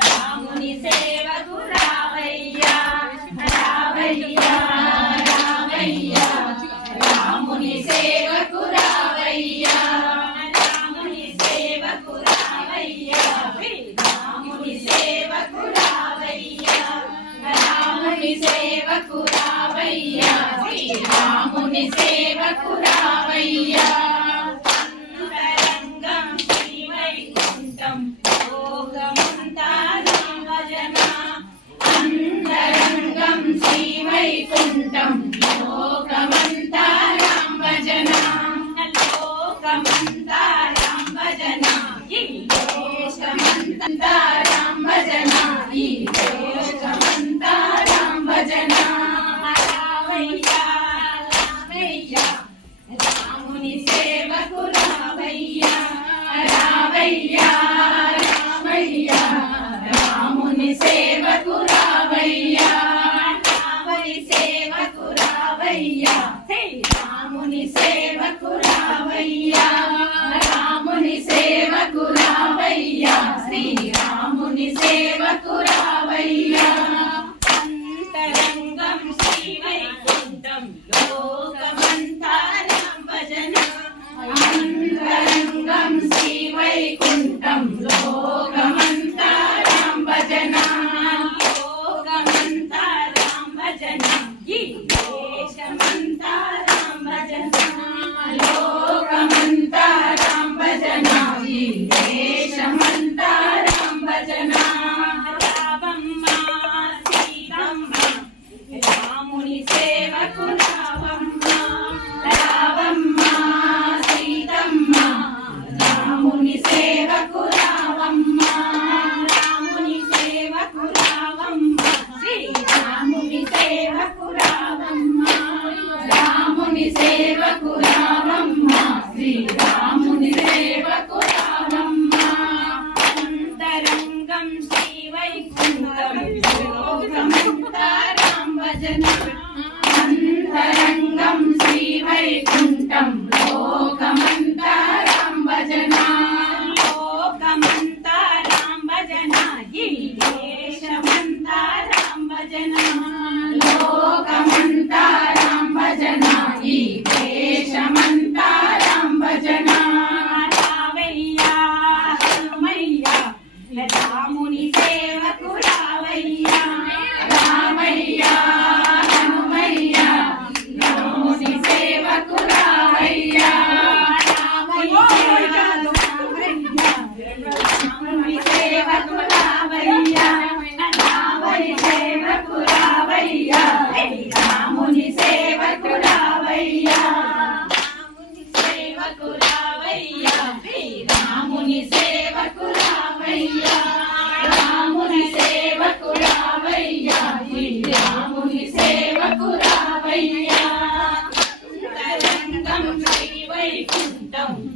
రాముని సేవకు రావయ్యా రావయ్యా రావయ్యా. రాముని సేవకు రావయ్యా రాముని సేవకు రావయ్యా. రాముని సేవకు రావయ్యా రాముని సేవకు రావయ్యా. రాముని సేవకు రావయ్యా. శ్రీవైకుంఠం లోకమంతా రామజన. లోకమంతా రామజన. ఈ దేశమంతా రామజన. ఈ దేశమంతా రామజన. రామయ్యా రామయ్యా. రాముని సేవకు రావయ్యా. రావయ్యా. రామయ్యా రాముని సేవకు రావయ్యా రాముని సేవకు రావయ్యా హే రాముని సేవకు రామమ్మ శ్రీరాముని సేవకు రామమ్మ అంతరంగం శ్రీ వైకుంఠం అంతరంగం శ్రీ వైకుంఠం శివయ్యా వైకుంఠం శ్రీ వైకుంఠం.